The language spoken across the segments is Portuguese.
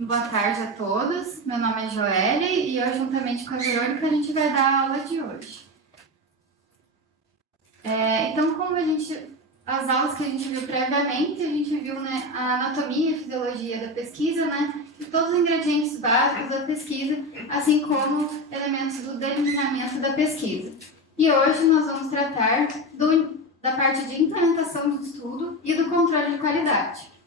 Boa tarde a todos. Meu nome é Joelle e eu, juntamente com a Verônica, a gente vai dar a aula de hoje. Então, as aulas que a gente viu previamente, a gente viu, né, a anatomia e fisiologia da pesquisa, né, e todos os ingredientes básicos da pesquisa, assim como elementos do delineamento da pesquisa. E hoje nós vamos tratar da parte de implementação do estudo e do controle de qualidade.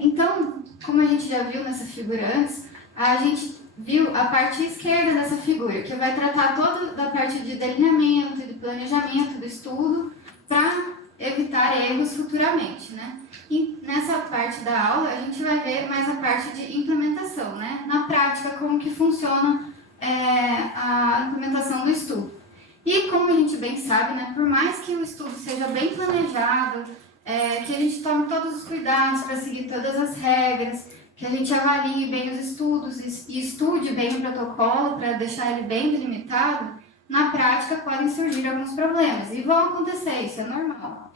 Então, como a gente já viu nessa figura antes, a gente viu a parte esquerda dessa figura, que vai tratar toda da parte de delineamento, de planejamento do estudo, para evitar erros futuramente, né? E nessa parte da aula, a gente vai ver mais a parte de implementação, né? Na prática, como que funciona a implementação do estudo. E como a gente bem sabe, né, por mais que o estudo seja bem planejado, que a gente tome todos os cuidados para seguir todas as regras, que a gente avalie bem os estudos e estude bem o protocolo para deixar ele bem delimitado, na prática podem surgir alguns problemas. E vão acontecer, isso é normal.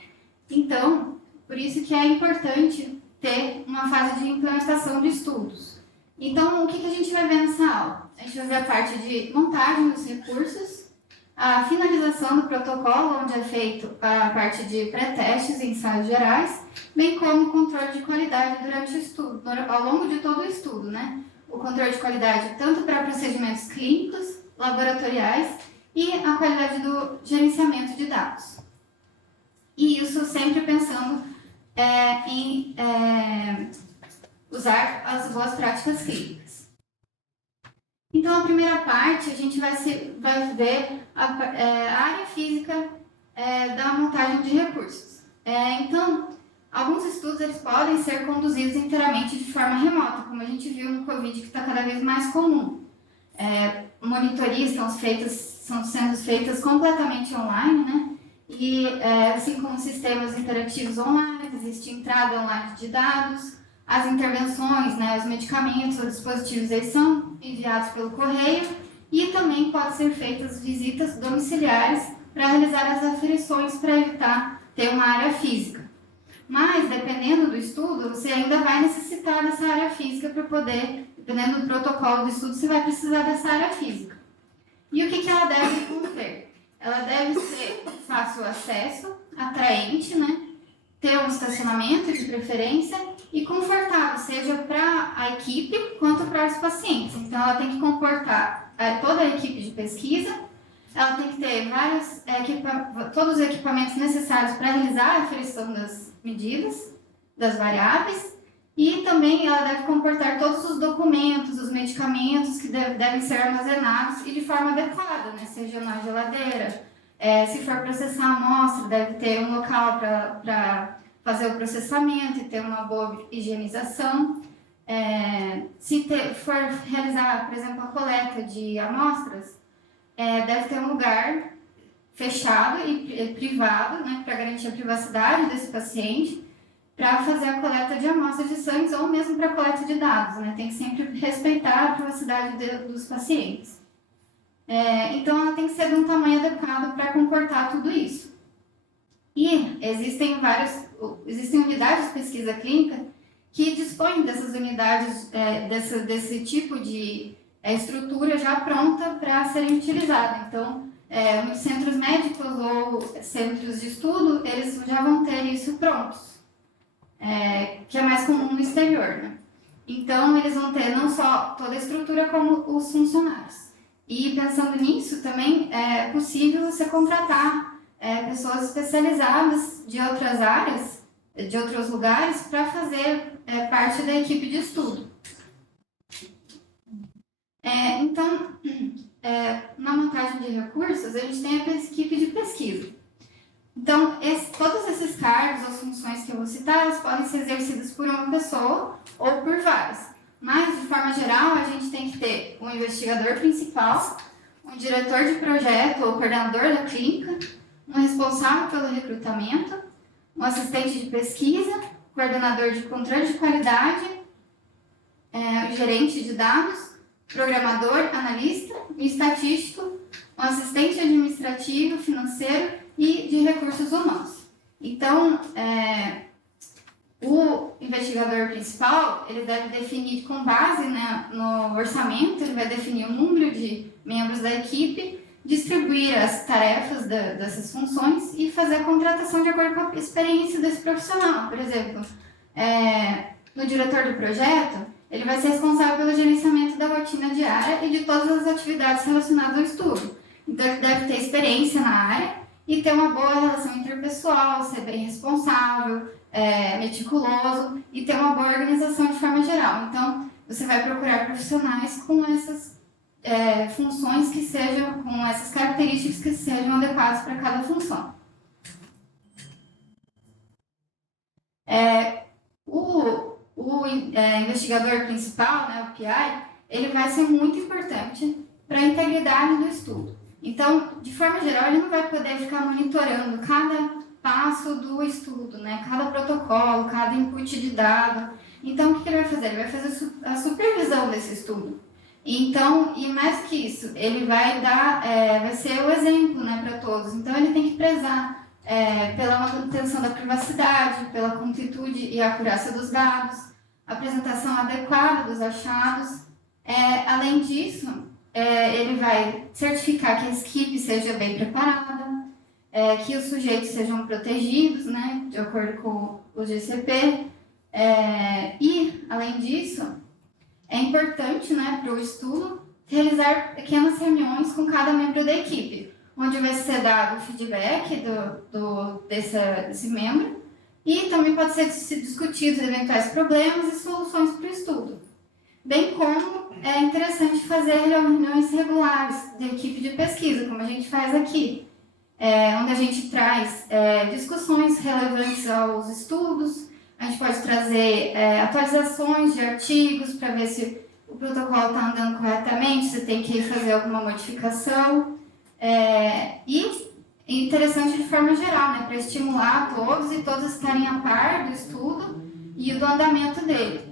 Então, por isso que é importante ter uma fase de implementação de estudos. Então, o que a gente vai ver nessa aula? A gente vai ver a parte de montagem dos recursos, a finalização do protocolo, onde é feito a parte de pré-testes e ensaios gerais, bem como o controle de qualidade durante o estudo, ao longo de todo o estudo, né? O controle de qualidade tanto para procedimentos clínicos, laboratoriais e a qualidade do gerenciamento de dados. E isso sempre pensando em usar as boas práticas clínicas. Então, a primeira parte, a gente vai ver a área física da montagem de recursos. Então, alguns estudos eles podem ser conduzidos inteiramente de forma remota, como a gente viu no Covid, que está cada vez mais comum. Monitorias estão sendo feitas completamente online, né? E assim como sistemas interativos online, existe entrada online de dados, as intervenções, né, os medicamentos, os dispositivos, eles são enviados pelo correio e também podem ser feitas visitas domiciliares para realizar as aferições para evitar ter uma área física. Mas, dependendo do estudo, você ainda vai necessitar dessa área física para poder, dependendo do protocolo do estudo, você vai precisar dessa área física. E o que ela deve conter? Ela deve ser de fácil acesso, atraente, né? Ter um estacionamento de preferência e confortável, seja para a equipe quanto para os pacientes. Então, ela tem que comportar toda a equipe de pesquisa, ela tem que ter todos os equipamentos necessários para realizar a aferição das medidas, das variáveis, e também ela deve comportar todos os documentos, os medicamentos que devem ser armazenados e de forma adequada, né? Seja na geladeira, se for processar a amostra, deve ter um local para fazer o processamento e ter uma boa higienização. Se for realizar, por exemplo, a coleta de amostras, deve ter um lugar fechado e privado, né, para garantir a privacidade desse paciente, para fazer a coleta de amostras de sangue ou mesmo para a coleta de dados, né? Tem que sempre respeitar a privacidade dos pacientes. Então, ela tem que ser de um tamanho adequado para comportar tudo isso. E existem unidades de pesquisa clínica que dispõem dessas unidades, desse tipo de estrutura já pronta para serem utilizada. Então, muitos centros médicos ou centros de estudo, eles já vão ter isso prontos, que é mais comum no exterior, né? Então, eles vão ter não só toda a estrutura, como os funcionários. E pensando nisso, também é possível você contratar pessoas especializadas de outras áreas, de outros lugares, para fazer parte da equipe de estudo. Então, na montagem de recursos, a gente tem a equipe de pesquisa. Então, todos esses cargos ou funções que eu vou citar, elas podem ser exercidas por uma pessoa ou por várias. Mas, de forma geral, a gente tem que ter um investigador principal, um diretor de projeto ou coordenador da clínica, um responsável pelo recrutamento, um assistente de pesquisa, coordenador de controle de qualidade, gerente de dados, programador, analista, um estatístico, um assistente administrativo, financeiro e de recursos humanos. Então, o investigador principal, ele deve definir com base, né, no orçamento, ele vai definir o número de membros da equipe, distribuir as tarefas dessas funções e fazer a contratação de acordo com a experiência desse profissional. Por exemplo, no diretor do projeto, ele vai ser responsável pelo gerenciamento da rotina diária e de todas as atividades relacionadas ao estudo. Então, ele deve ter experiência na área e ter uma boa relação interpessoal, ser bem responsável, meticuloso e ter uma boa organização de forma geral. Então, você vai procurar profissionais com essas funções que sejam, com essas características que sejam adequadas para cada função. O investigador principal, né, o PI, ele vai ser muito importante para a integridade do estudo. Então, de forma geral, ele não vai poder ficar monitorando cada passo do estudo, né, cada protocolo, cada input de dado. Então, o que ele vai fazer? Ele vai fazer a supervisão desse estudo. Então, e mais que isso, ele vai ser o exemplo, né, para todos. Então, ele tem que prezar pela manutenção da privacidade, pela completude e acurácia dos dados, apresentação adequada dos achados. Além disso, ele vai certificar que a equipe seja bem preparada, que os sujeitos sejam protegidos, né, de acordo com o GCP. E, além disso, é importante, né, para o estudo realizar pequenas reuniões com cada membro da equipe, onde vai ser dado o feedback desse membro e também pode ser discutidos eventuais problemas e soluções para o estudo. Bem como é interessante fazer reuniões regulares de equipe de pesquisa, como a gente faz aqui, onde a gente traz discussões relevantes aos estudos. A gente pode trazer atualizações de artigos para ver se o protocolo está andando corretamente, se tem que fazer alguma modificação. E interessante de forma geral, né, para estimular todos e todos estarem a par do estudo e do andamento dele.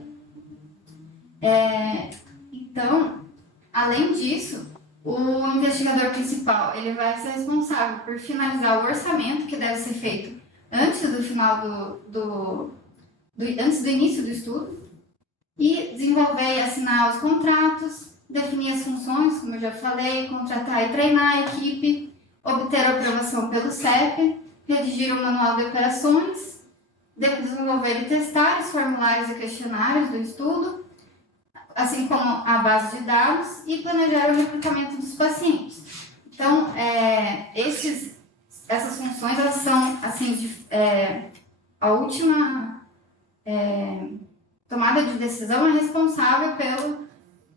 Então, além disso, o investigador principal ele vai ser responsável por finalizar o orçamento, que deve ser feito antes do final antes do início do estudo, e desenvolver e assinar os contratos, definir as funções, como eu já falei, contratar e treinar a equipe, obter a aprovação pelo CEP, redigir o manual de operações, desenvolver e testar os formulários e questionários do estudo, assim como a base de dados, e planejar o recrutamento dos pacientes. Então, essas funções elas são assim, a última tomada de decisão é responsável pelo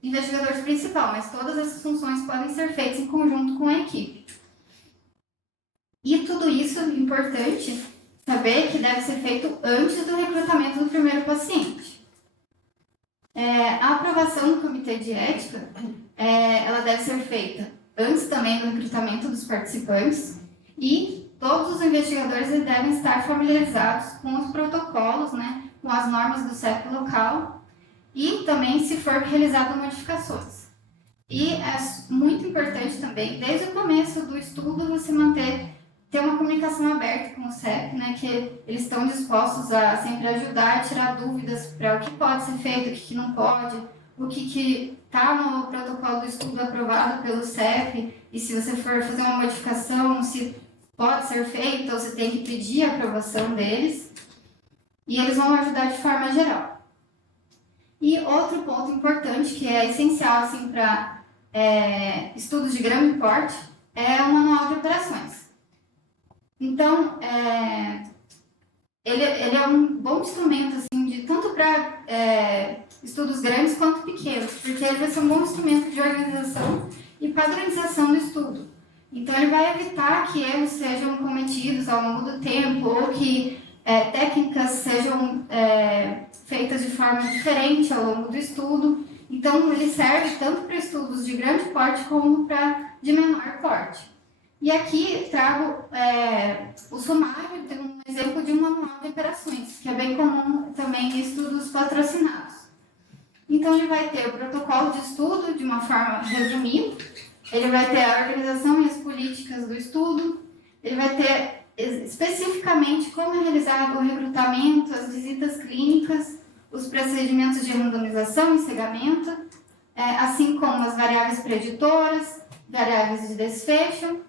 investigador principal, mas todas essas funções podem ser feitas em conjunto com a equipe. E tudo isso é importante saber que deve ser feito antes do recrutamento do primeiro paciente. A aprovação do comitê de ética, ela deve ser feita antes também do recrutamento dos participantes e todos os investigadores devem estar familiarizados com os protocolos, né, com as normas do CEP local e também se for realizado modificações. E é muito importante também, desde o começo do estudo, você ter uma comunicação aberta com o CEP, né, que eles estão dispostos a sempre ajudar a tirar dúvidas para o que pode ser feito, o que não pode, o que está no protocolo do estudo aprovado pelo CEP, e se você for fazer uma modificação, se pode ser feita ou se tem que pedir a aprovação deles, e eles vão ajudar de forma geral. E outro ponto importante, que é essencial assim, para estudos de grande porte, é o manual de operações. Então, ele é um bom instrumento, assim, tanto para estudos grandes quanto pequenos, porque ele vai ser um bom instrumento de organização e padronização do estudo. Então, ele vai evitar que erros sejam cometidos ao longo do tempo ou que técnicas sejam feitas de forma diferente ao longo do estudo. Então, ele serve tanto para estudos de grande porte como para de menor porte. E aqui trago o sumário de um exemplo de um manual de operações, que é bem comum também em estudos patrocinados. Então, ele vai ter o protocolo de estudo de uma forma resumida, ele vai ter a organização e as políticas do estudo, ele vai ter especificamente como é realizado o recrutamento, as visitas clínicas, os procedimentos de randomização e cegamento, assim como as variáveis preditoras, variáveis de desfecho,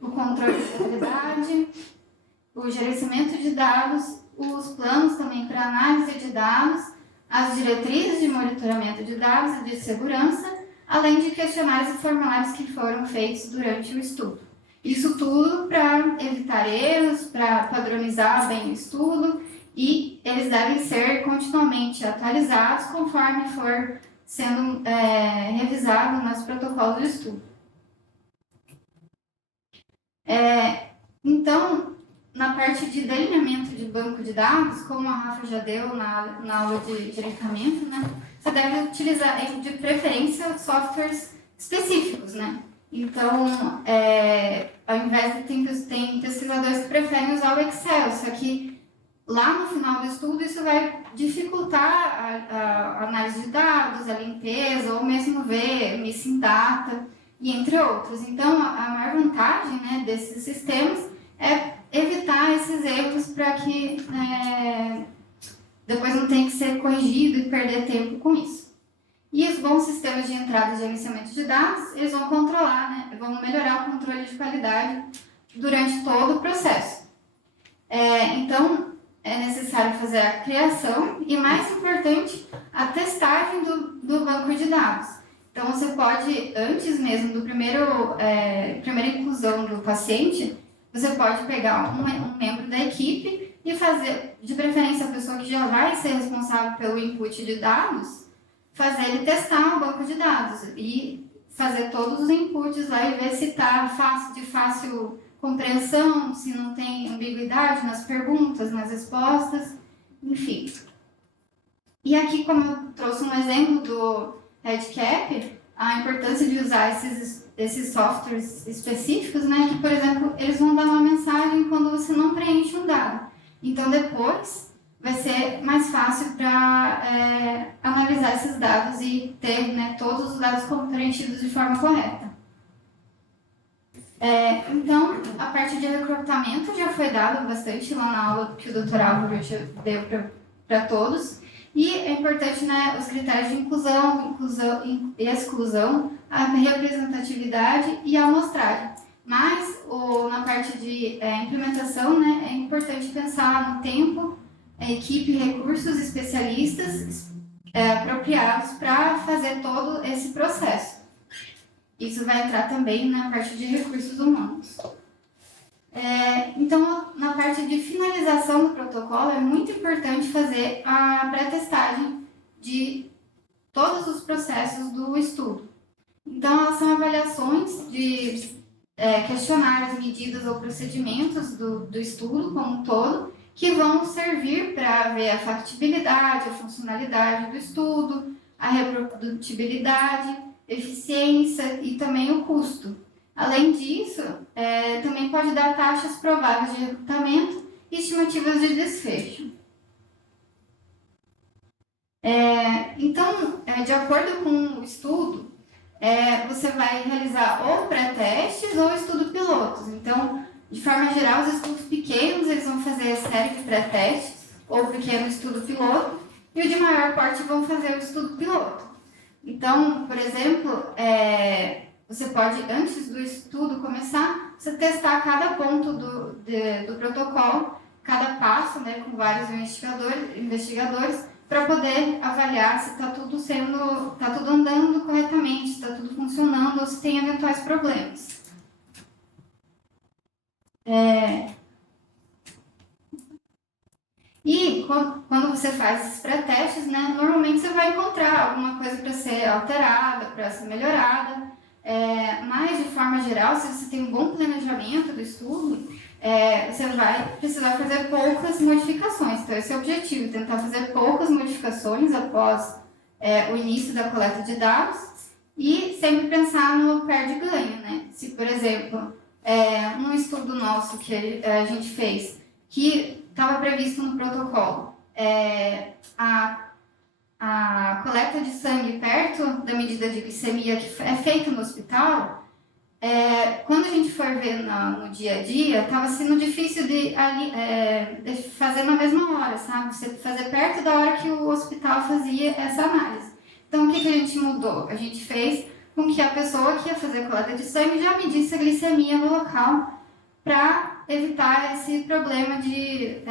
o controle de qualidade, o gerenciamento de dados, os planos também para análise de dados, as diretrizes de monitoramento de dados e de segurança, além de questionários e formulários que foram feitos durante o estudo. Isso tudo para evitar erros, para padronizar bem o estudo, e eles devem ser continuamente atualizados conforme for sendo revisado nos protocolos de estudo. Então, na parte de delineamento de banco de dados, como a Rafa já deu na aula de gerenciamento, né, você deve utilizar, de preferência, softwares específicos, né? Então, ao invés de tem pesquisadores que preferem usar o Excel, só que lá no final do estudo isso vai dificultar a análise de dados, a limpeza, ou mesmo ver missing data, e entre outros. Então, a maior vantagem, né, desses sistemas é evitar esses erros para que depois não tenha que ser corrigido e perder tempo com isso. E os bons sistemas de entrada e gerenciamento de dados, eles vão controlar, né, vão melhorar o controle de qualidade durante todo o processo. Então, é necessário fazer a criação e, mais importante, a testagem do banco de dados. Então, você pode, antes mesmo do primeira inclusão do paciente, você pode pegar um membro da equipe e fazer, de preferência, a pessoa que já vai ser responsável pelo input de dados, fazer ele testar o banco de dados e fazer todos os inputs lá e ver se está de fácil compreensão, se não tem ambiguidade nas perguntas, nas respostas, enfim. E aqui, como eu trouxe um exemplo do RedCap, a importância de usar esses softwares específicos, né, que, por exemplo, eles vão dar uma mensagem quando você não preenche um dado. Então, depois, vai ser mais fácil para analisar esses dados e ter, né, todos os dados preenchidos de forma correta. Então, a parte de recrutamento já foi dado bastante lá na aula que o Dr. Álvaro já deu para todos. E é importante, né, os critérios de inclusão e exclusão, a representatividade e a amostragem. Mas, na parte de implementação, né, é importante pensar no tempo, equipe, recursos, especialistas apropriados para fazer todo esse processo. Isso vai entrar também na parte de recursos humanos. Então, na parte de finalização do protocolo, é muito importante fazer a pré-testagem de todos os processos do estudo. Então, elas são avaliações de questionários, medidas ou procedimentos do estudo como um todo, que vão servir para ver a factibilidade, a funcionalidade do estudo, a reprodutibilidade, eficiência e também o custo. Além disso, também pode dar taxas prováveis de recrutamento e estimativas de desfecho. Então, de acordo com o estudo, você vai realizar ou pré-testes ou estudo pilotos. Então, de forma geral, os estudos pequenos eles vão fazer série de pré-testes ou pequeno estudo piloto, e o de maior porte vão fazer o estudo piloto. Então, por exemplo, você pode, antes do estudo começar, você testar cada ponto do protocolo, cada passo, né, com vários investigadores, para poder avaliar se está tudo andando corretamente, se está tudo funcionando ou se tem eventuais problemas. E quando você faz esses pré-testes, né, normalmente você vai encontrar alguma coisa para ser alterada, para ser melhorada, mas de forma geral, se você tem um bom planejamento do estudo, você vai precisar fazer poucas modificações. Então, esse é o objetivo, tentar fazer poucas modificações após o início da coleta de dados e sempre pensar no perde-ganho, né? Se, por exemplo, um estudo nosso que a gente fez, que estava previsto no protocolo, a coleta de sangue perto da medida de glicemia que é feita no hospital, quando a gente for ver no dia a dia, estava sendo difícil de fazer na mesma hora, sabe? Você fazer perto da hora que o hospital fazia essa análise. Então, o que a gente mudou? A gente fez com que a pessoa que ia fazer a coleta de sangue já medisse a glicemia no local para evitar esse problema de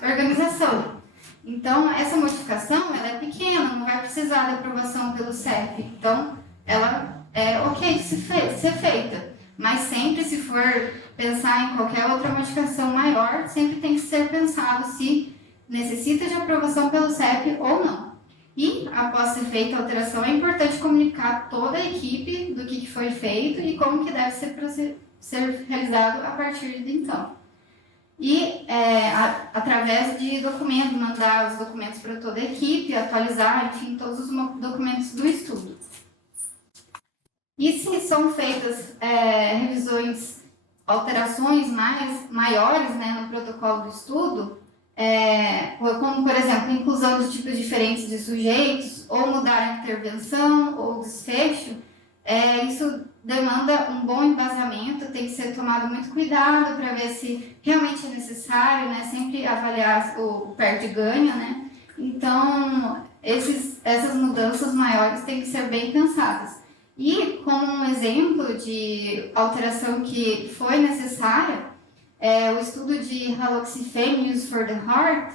organização. Então, essa modificação ela é pequena, não vai precisar da aprovação pelo CEP. Então, ela é ok de ser feita, mas sempre, se for pensar em qualquer outra modificação maior, sempre tem que ser pensado se necessita de aprovação pelo CEP ou não. E, após ser feita a alteração, é importante comunicar toda a equipe do que foi feito e como que deve ser realizado a partir de então. E, através de documentos, mandar os documentos para toda a equipe, atualizar, enfim, todos os documentos do estudo. E se são feitas revisões, alterações maiores, né, no protocolo do estudo, como, por exemplo, inclusão de tipos diferentes de sujeitos, ou mudar a intervenção ou desfecho, isso demanda um bom embasamento, tem que ser tomado muito cuidado para ver se realmente é necessário, né, sempre avaliar o perde-ganha, né? Então, essas mudanças maiores têm que ser bem pensadas. E, como um exemplo de alteração que foi necessária, o estudo de Haloxifene Use for the Heart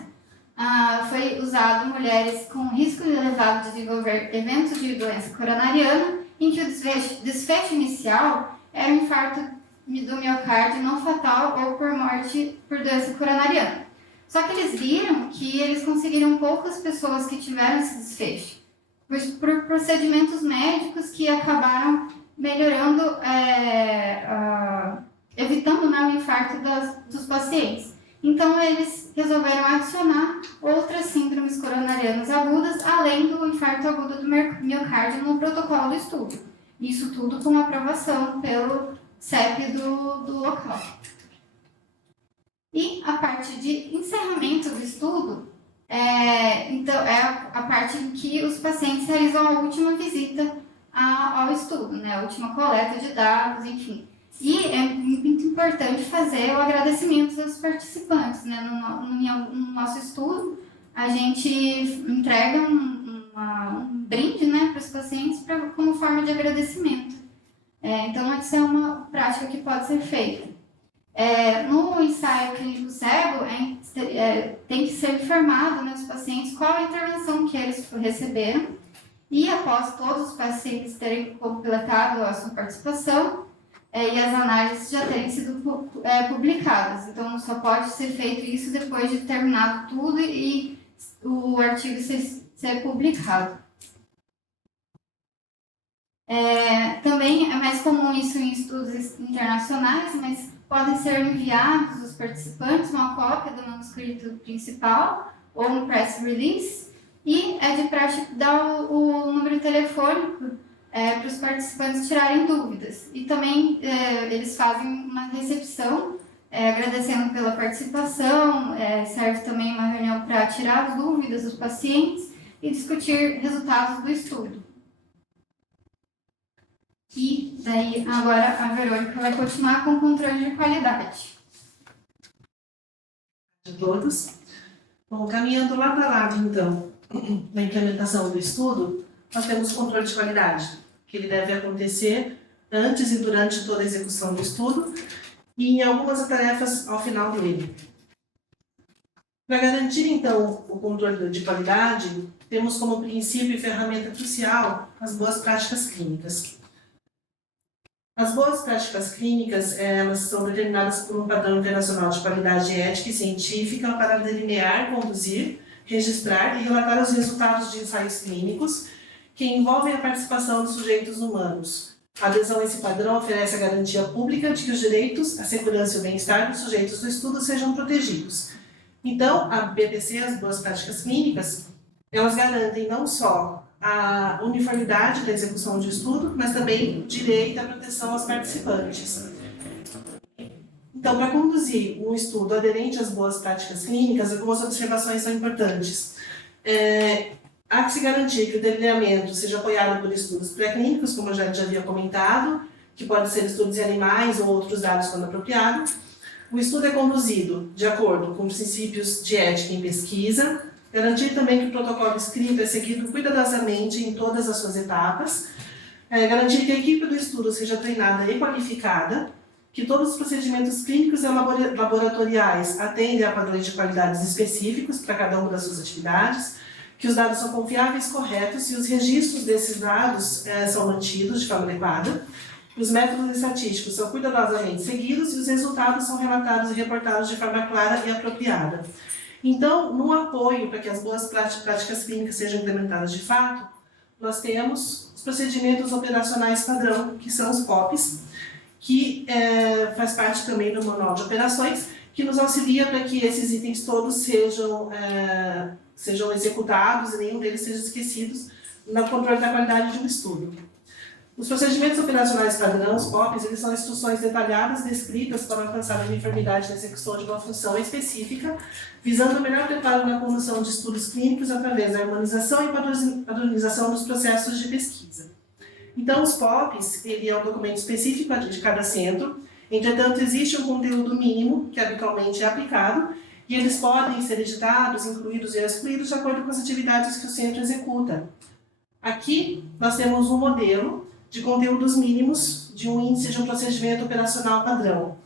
foi usado em mulheres com risco elevado de desenvolver eventos de doença coronariana, em que o desfecho inicial era um infarto do miocárdio não fatal ou por morte por doença coronariana. Só que eles viram que eles conseguiram poucas pessoas que tiveram esse desfecho, por procedimentos médicos que acabaram melhorando, evitando, né, o infarto dos pacientes. Então, eles resolveram adicionar outras síndromes coronarianas agudas, além do infarto agudo do miocárdio no protocolo do estudo. Isso tudo com aprovação pelo CEP do local. E a parte de encerramento do estudo, então, é a parte em que os pacientes realizam a última visita ao estudo, né? A última coleta de dados, enfim. E é muito importante fazer o agradecimento aos participantes, né? No nosso estudo, a gente entrega um brinde, né, para os pacientes como forma de agradecimento. Então, essa é uma prática que pode ser feita. No ensaio clínico cego, tem que ser informado, né, aos pacientes qual a intervenção que eles receberam, e após todos os pacientes terem completado a sua participação, e as análises já terem sido publicadas. Então, só pode ser feito isso depois de terminado tudo e o artigo ser publicado. Também é mais comum isso em estudos internacionais, mas podem ser enviados aos participantes uma cópia do manuscrito principal ou um press release, e é de prática dar o número telefônico para os participantes tirarem dúvidas. E também eles fazem uma recepção, agradecendo pela participação, serve também uma reunião para tirar as dúvidas dos pacientes e discutir resultados do estudo. E daí, agora, a Verônica vai continuar com o controle de qualidade. De todos. Bom, caminhando lado a lado, então, na implementação do estudo, nós temos o controle de qualidade, que ele deve acontecer antes e durante toda a execução do estudo e em algumas tarefas ao final dele. Para garantir, então, o controle de qualidade, temos como princípio e ferramenta crucial as boas práticas clínicas. As boas práticas clínicas, elas são determinadas por um padrão internacional de qualidade ética e científica para delinear, conduzir, registrar e relatar os resultados de ensaios clínicos que envolvem a participação dos sujeitos humanos. A adesão a esse padrão oferece a garantia pública de que os direitos, a segurança e o bem-estar dos sujeitos do estudo sejam protegidos. Então, a BPC, as boas práticas clínicas, elas garantem não só a uniformidade da execução de estudo, mas também o direito à proteção aos participantes. Então, para conduzir um estudo aderente às boas práticas clínicas, algumas observações são importantes. Há que se garantir que o delineamento seja apoiado por estudos pré-clínicos, como eu já havia comentado, que pode ser estudos em animais ou outros dados quando apropriado. O estudo é conduzido de acordo com princípios de ética em pesquisa, garantir também que o protocolo escrito é seguido cuidadosamente em todas as suas etapas, garantir que a equipe do estudo seja treinada e qualificada, que todos os procedimentos clínicos e laboratoriais atendem a padrões de qualidades específicos para cada uma das suas atividades, que os dados são confiáveis, corretos e os registros desses dados são mantidos de forma adequada, os métodos estatísticos são cuidadosamente seguidos e os resultados são relatados e reportados de forma clara e apropriada. Então, no apoio para que as boas práticas clínicas sejam implementadas de fato, nós temos os procedimentos operacionais padrão, que são os POPs, que faz parte também do Manual de Operações, que nos auxilia para que esses itens todos sejam executados e nenhum deles seja esquecidos no controle da qualidade de um estudo. Os procedimentos operacionais padrão, os POPs, eles são instruções detalhadas descritas para alcançar a uniformidade na execução de uma função específica, visando o melhor preparo na condução de estudos clínicos através da harmonização e padronização dos processos de pesquisa. Então, os POPs, ele é um documento específico de cada centro, entretanto, existe um conteúdo mínimo que habitualmente é aplicado, e eles podem ser editados, incluídos e excluídos de acordo com as atividades que o centro executa. Aqui, nós temos um modelo de conteúdos mínimos de um índice de um procedimento operacional padrão.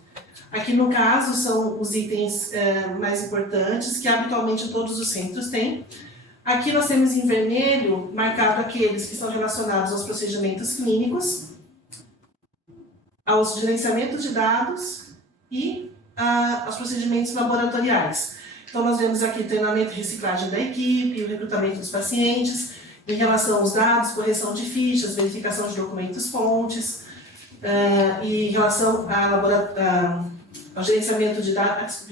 Aqui, no caso, são os itens mais importantes que habitualmente todos os centros têm. Aqui nós temos em vermelho marcado aqueles que são relacionados aos procedimentos clínicos, aos gerenciamentos de dados e aos procedimentos laboratoriais. Então, nós vemos aqui treinamento e reciclagem da equipe, o recrutamento dos pacientes, em relação aos dados, correção de fichas, verificação de documentos-fontes, e em relação ao gerenciamento de dados,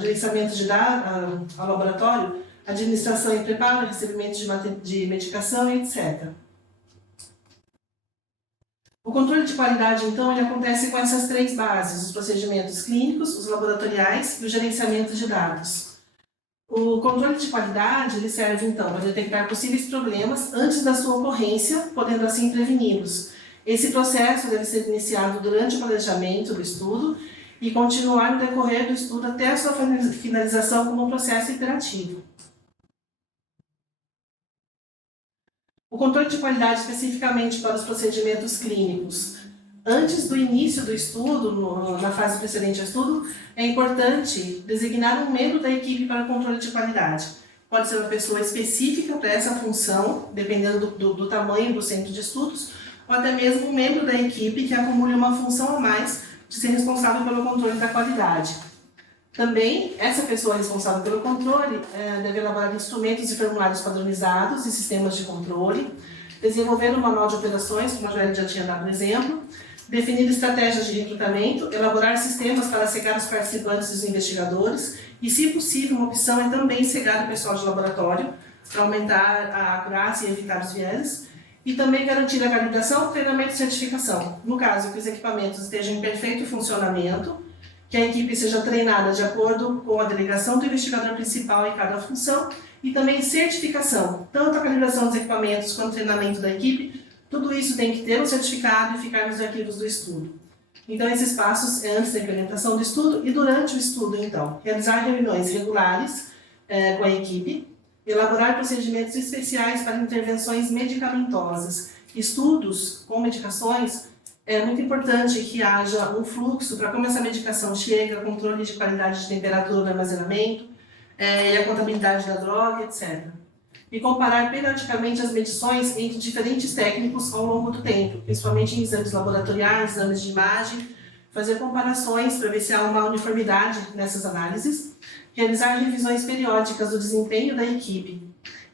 gerenciamento de dados ao laboratório, administração e preparo, recebimento de medicação, etc. O controle de qualidade, então, ele acontece com essas três bases, os procedimentos clínicos, os laboratoriais e o gerenciamento de dados. O controle de qualidade ele serve, então, para detectar possíveis problemas antes da sua ocorrência, podendo assim preveni-los. Esse processo deve ser iniciado durante o planejamento do estudo e continuar no decorrer do estudo até a sua finalização como um processo iterativo. O controle de qualidade especificamente para os procedimentos clínicos. Antes do início do estudo, na fase precedente ao estudo, é importante designar um membro da equipe para o controle de qualidade. Pode ser uma pessoa específica para essa função, dependendo do tamanho do centro de estudos, ou até mesmo um membro da equipe que acumule uma função a mais de ser responsável pelo controle da qualidade. Também, essa pessoa responsável pelo controle deve elaborar instrumentos e formulários padronizados e sistemas de controle, desenvolver um manual de operações, como a Joelle já tinha dado um exemplo, definir estratégias de recrutamento, elaborar sistemas para cegar os participantes e os investigadores e, se possível, uma opção é também cegar o pessoal de laboratório para aumentar a acurácia e evitar os vieses e também garantir a calibração, treinamento e certificação. No caso, que os equipamentos estejam em perfeito funcionamento, que a equipe seja treinada de acordo com a delegação do investigador principal em cada função e também certificação, tanto a calibração dos equipamentos quanto o treinamento da equipe. Tudo isso tem que ter um certificado e ficar nos arquivos do estudo. Então, esses passos é antes da implementação do estudo e durante o estudo, então. Realizar reuniões regulares com a equipe, elaborar procedimentos especiais para intervenções medicamentosas. Estudos com medicações, é muito importante que haja um fluxo para como essa medicação chega, controle de qualidade de temperatura no armazenamento, e a contabilidade da droga, etc. E comparar periodicamente as medições entre diferentes técnicos ao longo do tempo, principalmente em exames laboratoriais, exames de imagem, fazer comparações para ver se há uma uniformidade nessas análises, realizar revisões periódicas do desempenho da equipe.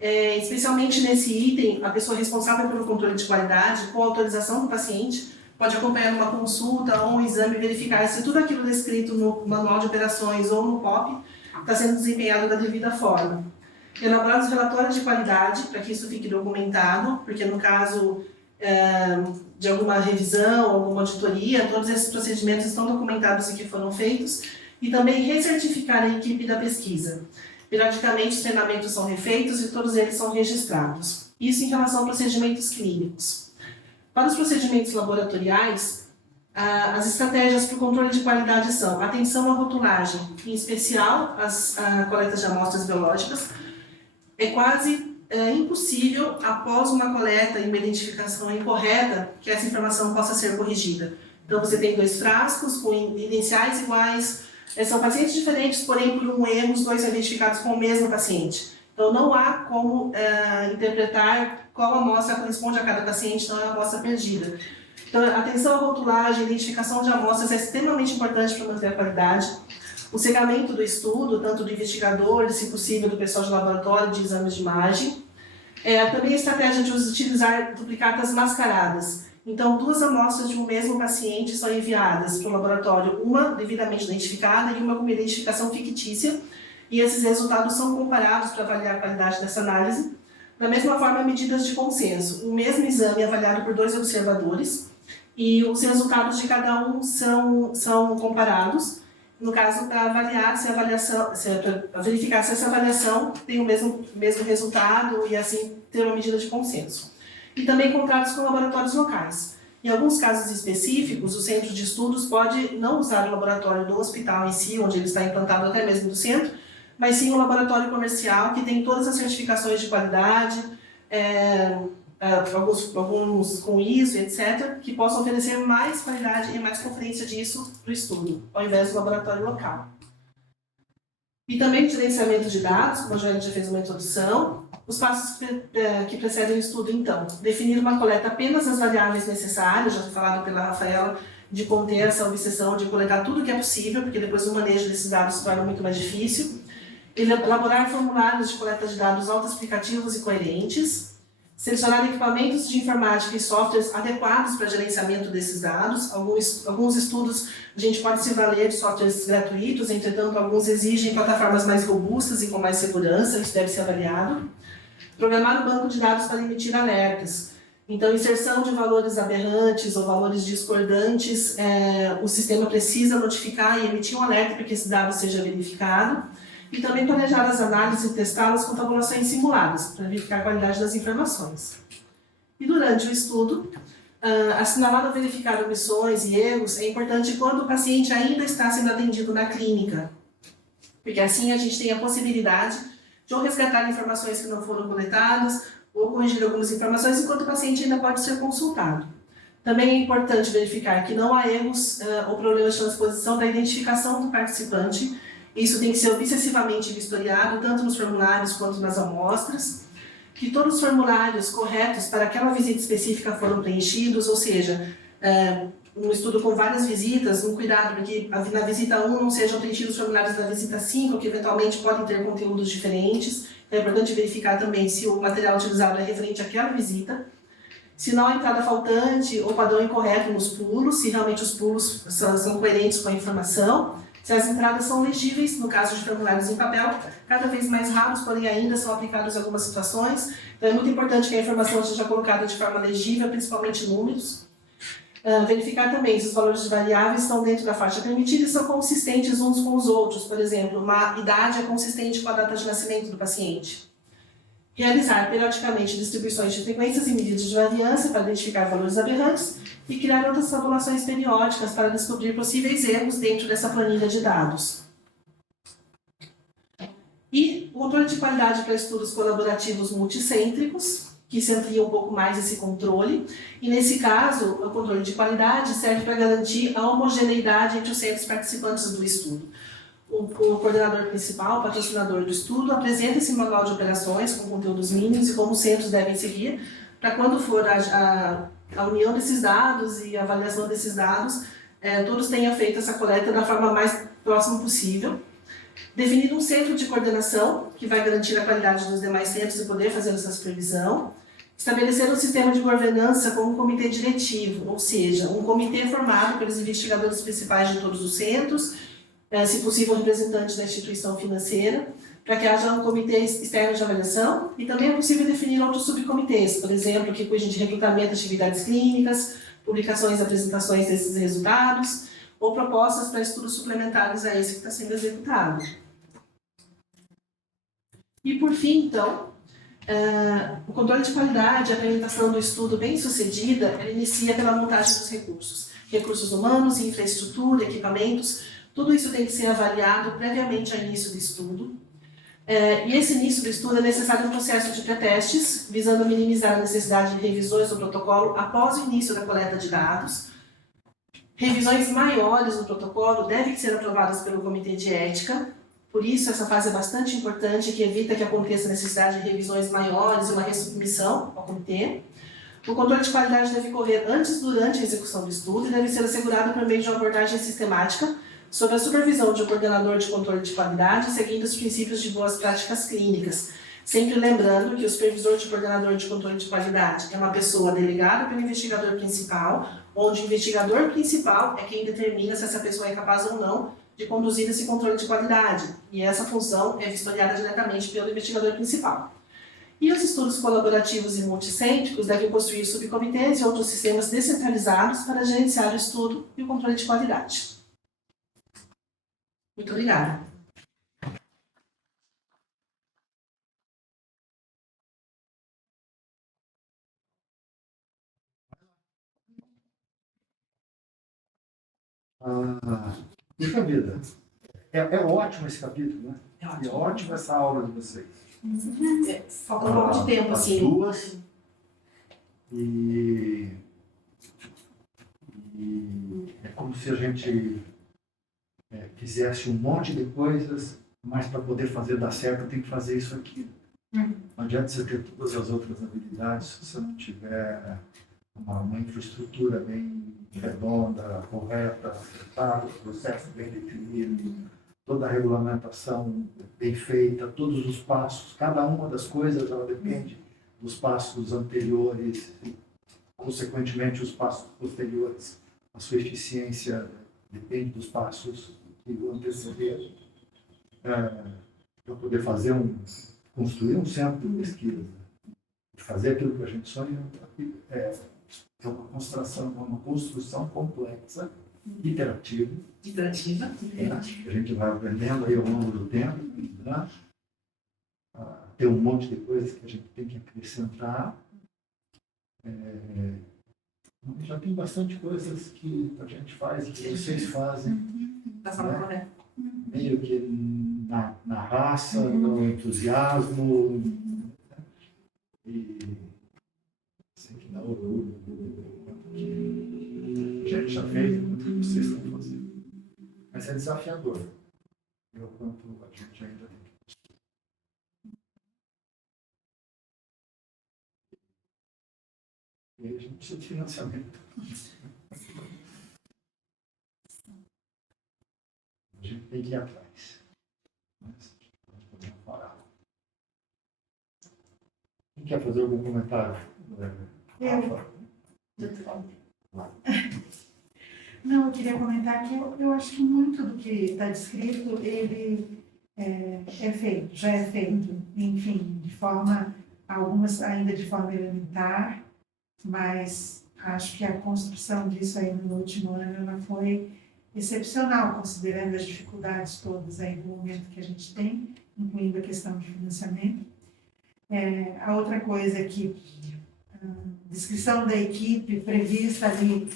Especialmente nesse item, a pessoa responsável pelo controle de qualidade, com autorização do paciente, pode acompanhar uma consulta ou um exame e verificar se tudo aquilo descrito no manual de operações ou no POP está sendo desempenhado da devida forma. Elaborar os relatórios de qualidade, para que isso fique documentado, porque no caso de alguma revisão, alguma auditoria, todos esses procedimentos estão documentados e que foram feitos, e também recertificar a equipe da pesquisa. Periodicamente, os treinamentos são refeitos e todos eles são registrados. Isso em relação a procedimentos clínicos. Para os procedimentos laboratoriais, As estratégias para o controle de qualidade são atenção à rotulagem, em especial a coleta de amostras biológicas. É quase impossível, após uma coleta e uma identificação incorreta, que essa informação possa ser corrigida. Então, você tem 2 frascos com iniciais iguais, são pacientes diferentes, porém, por um erro, os 2 são identificados com o mesmo paciente. Então, não há como interpretar qual amostra corresponde a cada paciente, então é uma amostra perdida. Então, atenção à rotulagem, identificação de amostras é extremamente importante para manter a qualidade. O cegamento do estudo, tanto do investigador, se possível, do pessoal de laboratório, de exames de imagem. Também a estratégia de utilizar duplicatas mascaradas. Então, 2 amostras de um mesmo paciente são enviadas para o laboratório, uma devidamente identificada e uma com uma identificação fictícia, e esses resultados são comparados para avaliar a qualidade dessa análise. Da mesma forma, medidas de consenso. O mesmo exame é avaliado por 2 observadores, e os resultados de cada um são comparados, no caso, para avaliar se a avaliação, para verificar se essa avaliação tem o mesmo resultado e assim ter uma medida de consenso. E também contratos com laboratórios locais. Em alguns casos específicos, o centro de estudos pode não usar o laboratório do hospital em si, onde ele está implantado até mesmo do centro, mas sim um laboratório comercial que tem todas as certificações de qualidade, alguns com ISO, etc., que possam oferecer mais qualidade e mais conferência disso para o estudo, ao invés do laboratório local. E também o gerenciamento de dados, como a Joana já fez uma introdução, os passos que precedem o estudo, então, definir uma coleta apenas das variáveis necessárias, já foi falado pela Rafaela, de conter essa obsessão de coletar tudo o que é possível, porque depois o manejo desses dados se torna muito mais difícil. Elaborar formulários de coleta de dados autoexplicativos e coerentes. Selecionar equipamentos de informática e softwares adequados para gerenciamento desses dados. Alguns estudos a gente pode se valer de softwares gratuitos, entretanto, alguns exigem plataformas mais robustas e com mais segurança, isso deve ser avaliado. Programar o banco de dados para emitir alertas. Então, inserção de valores aberrantes ou valores discordantes, o sistema precisa notificar e emitir um alerta para que esse dado seja verificado. E também planejar as análises e testá-las com tabulações simuladas, para verificar a qualidade das informações. E durante o estudo, assinalar ou verificar omissões e erros é importante quando o paciente ainda está sendo atendido na clínica, porque assim a gente tem a possibilidade de ou resgatar informações que não foram coletadas, ou corrigir algumas informações enquanto o paciente ainda pode ser consultado. Também é importante verificar que não há erros ou problemas de transposição da identificação do participante. Isso tem que ser obsessivamente vistoriado, tanto nos formulários quanto nas amostras. Que todos os formulários corretos para aquela visita específica foram preenchidos, ou seja, um estudo com várias visitas, um cuidado para que na visita 1 não sejam preenchidos os formulários da visita 5, que eventualmente podem ter conteúdos diferentes. É importante verificar também se o material utilizado é referente àquela visita. Se não há entrada faltante ou padrão incorreto nos pulos, se realmente os pulos são coerentes com a informação. Se as entradas são legíveis, no caso de formulários em papel, cada vez mais raros, porém ainda são aplicados em algumas situações. Então é muito importante que a informação seja colocada de forma legível, principalmente números. Verificar também se os valores de variáveis estão dentro da faixa permitida e são consistentes uns com os outros. Por exemplo, uma idade é consistente com a data de nascimento do paciente. Realizar periodicamente distribuições de frequências e medidas de variância para identificar valores aberrantes e criar outras tabulações periódicas para descobrir possíveis erros dentro dessa planilha de dados. E o controle de qualidade para estudos colaborativos multicêntricos, que se amplia um pouco mais esse controle. E nesse caso, o controle de qualidade serve para garantir a homogeneidade entre os centros participantes do estudo. O coordenador principal, o patrocinador do estudo, apresenta esse manual de operações com conteúdos mínimos e como os centros devem seguir, para quando for a união desses dados e a avaliação desses dados, todos tenham feito essa coleta da forma mais próxima possível. Definir um centro de coordenação, que vai garantir a qualidade dos demais centros e poder fazer essa supervisão. Estabelecer um sistema de governança com um comitê diretivo, ou seja, um comitê formado pelos investigadores principais de todos os centros, se possível, representante da instituição financeira, para que haja um comitê externo de avaliação, e também é possível definir outros subcomitês, por exemplo, que cuidem de recrutamento de atividades clínicas, publicações e apresentações desses resultados, ou propostas para estudos suplementares a esse que está sendo executado. E, por fim, então, o controle de qualidade, a apresentação do estudo bem-sucedida, ela inicia pela montagem dos recursos. recursos humanos, infraestrutura, equipamentos, tudo isso tem que ser avaliado previamente ao início do estudo. E esse início do estudo é necessário um processo de pré-testes, visando minimizar a necessidade de revisões do protocolo após o início da coleta de dados. Revisões maiores do protocolo devem ser aprovadas pelo Comitê de Ética, por isso essa fase é bastante importante, que evita que aconteça a necessidade de revisões maiores e uma resubmissão ao Comitê. O controle de qualidade deve ocorrer antes e durante a execução do estudo e deve ser assegurado por meio de uma abordagem sistemática sob a supervisão de um coordenador de controle de qualidade, seguindo os princípios de boas práticas clínicas. Sempre lembrando que o supervisor de coordenador de controle de qualidade é uma pessoa delegada pelo investigador principal, onde o investigador principal é quem determina se essa pessoa é capaz ou não de conduzir esse controle de qualidade. E essa função é vistoriada diretamente pelo investigador principal. E os estudos colaborativos e multicêntricos devem possuir subcomitês e outros sistemas descentralizados para gerenciar o estudo e o controle de qualidade. Muito obrigada. Puxa vida, é ótimo esse capítulo, né? É ótimo essa aula de vocês. Falta um pouco de tempo, As assim. duas. E é como se a gente fizesse um monte de coisas, mas para poder fazer dar certo tem que fazer isso aqui. Não adianta você ter todas as outras habilidades se você não tiver uma infraestrutura bem redonda, correta, acertada, processo bem definido, toda a regulamentação bem feita, todos os passos, cada uma das coisas ela depende dos passos anteriores, e, consequentemente os passos posteriores. A sua eficiência depende dos passos que o antecederam. Para poder construir um centro de pesquisa, fazer aquilo que a gente sonha, é uma construção complexa, iterativa. A gente vai aprendendo aí ao longo do tempo, né? Tem um monte de coisas que a gente tem que acrescentar. Já tem bastante coisas que a gente faz, que vocês fazem, né? Meio que na raça, no entusiasmo, e sei que dá orgulho que a gente já fez, o que vocês estão fazendo. Mas é desafiador. E o quanto a gente ainda tem que. E aí a gente precisa de financiamento. A gente tem que ir atrás. Mas nós podemos parar. Quem quer fazer algum comentário? Rafa? Não, eu queria comentar que eu acho que muito do que está descrito, ele é feito, já é feito, enfim, de forma, algumas ainda de forma elementar, mas acho que a construção disso aí no último ano, ela foi excepcional, considerando as dificuldades todas aí do momento que a gente tem, incluindo a questão de financiamento. A outra coisa é que a descrição da equipe prevista ali,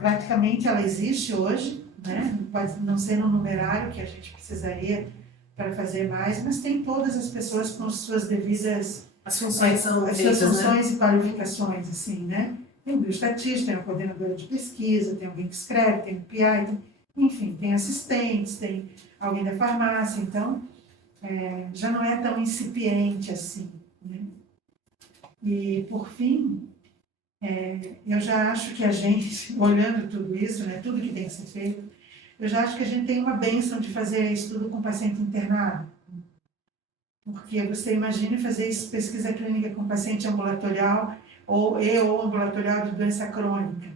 praticamente ela existe hoje, né? Pode não ser no numerário que a gente precisaria para fazer mais, mas tem todas as pessoas com suas devidas As funções são as feitas, suas né? funções e qualificações, assim, né? Tem um bioestatista, tem uma coordenadora de pesquisa, tem alguém que escreve, tem um PI, enfim, tem assistentes, tem alguém da farmácia, então já não é tão incipiente assim, né? E, por fim, eu já acho que a gente, olhando tudo isso, né, tudo que tem que ser feito, eu já acho que a gente tem uma bênção de fazer estudo com paciente internado. Porque você imagina fazer isso, pesquisa clínica com paciente ambulatorial ou ambulatorial de doença crônica.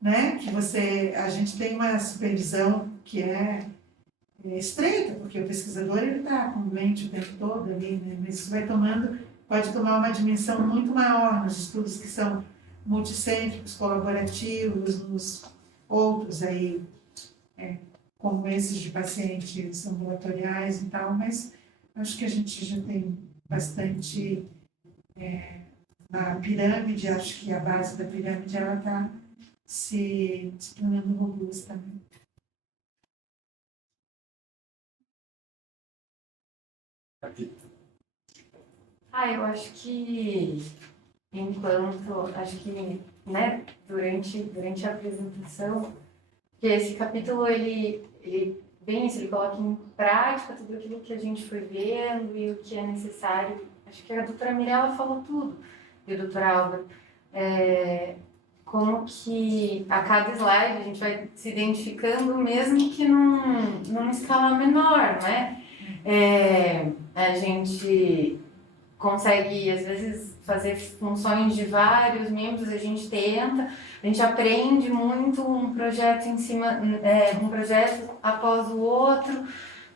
Né? Que a gente tem uma supervisão que é estreita, porque o pesquisador ele está com lente o tempo todo ali, né? Mas isso pode tomar uma dimensão muito maior nos estudos que são multicêntricos, colaborativos, nos outros aí, como esses de pacientes ambulatoriais e tal, mas acho que a gente já tem bastante a pirâmide, acho que a base da pirâmide ela está se tornando robusta. Né? Aqui. Eu acho que né, durante a apresentação, que esse capítulo ele bem isso, ele coloca em prática tudo aquilo que a gente foi vendo e o que é necessário. Acho que a doutora Mirella falou tudo, e o doutor Álvaro. Como que a cada slide a gente vai se identificando, mesmo que numa escala menor, né? A gente consegue, às vezes, fazer funções de vários membros, a gente tenta, a gente aprende muito um projeto em cima, um projeto após o outro,